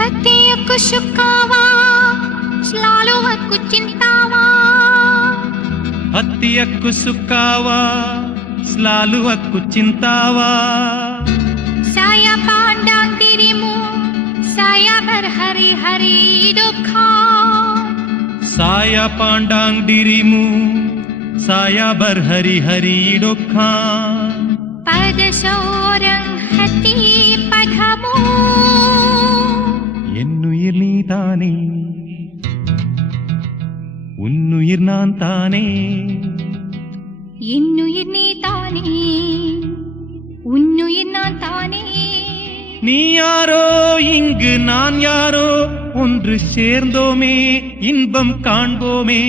Hatiku sukawa, selalu aku cintawa. Hati aku sukawa, selalu aku cintawa. Saya pandang dirimu, saya berhari-hari duka. Saya pandang dirimu, saya berhari-hari duka. Pada seorang hati padamu. என்னுயிர் நீதானே, உன்னுயிர் நான் தானே. என்னுயிர் நீதானே, உன்னுயிர் நான் தானே. நீ யாரோ இங்கு நான் யாரோ, ஒன்று சேர்ந்தோமே இன்பம் காண்போமே.